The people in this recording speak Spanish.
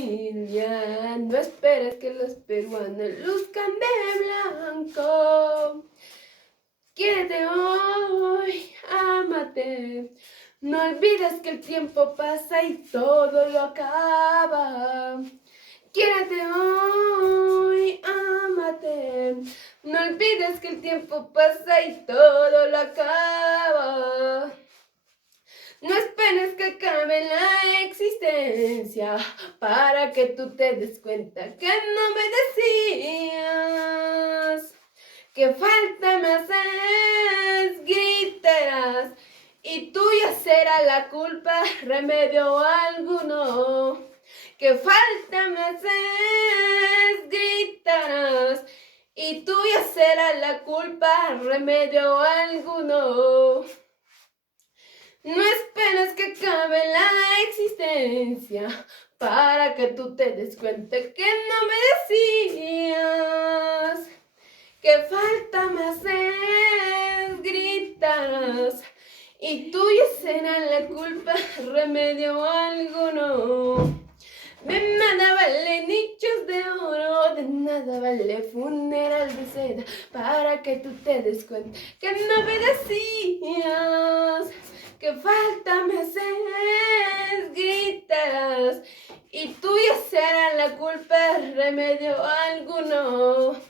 familia. No esperes que los peruanos luzcan de blanco. Quiérete hoy, ámate. No olvides que el tiempo pasa y todo lo acaba. Quiérete hoy, ámate. No olvides que el tiempo pasa y todo lo acaba. No esperes que acabe la existencia para que tú te des cuenta que no me decías. Que falta me haces, gritarás, y tuya será la culpa, remedio alguno. Que falta me haces, gritarás, y tuya será la culpa, remedio alguno. No esperes que acabe la existencia para que tú te des cuenta que no me decías. Que falta me haces, gritarás, y tuya será la culpa, remedio alguno. De nada vale nichos de oro, de nada vale funeral de seda, para que tú te des cuenta que no me decías. Que falta me haces, gritarás, y tuya será la culpa, remedio alguno.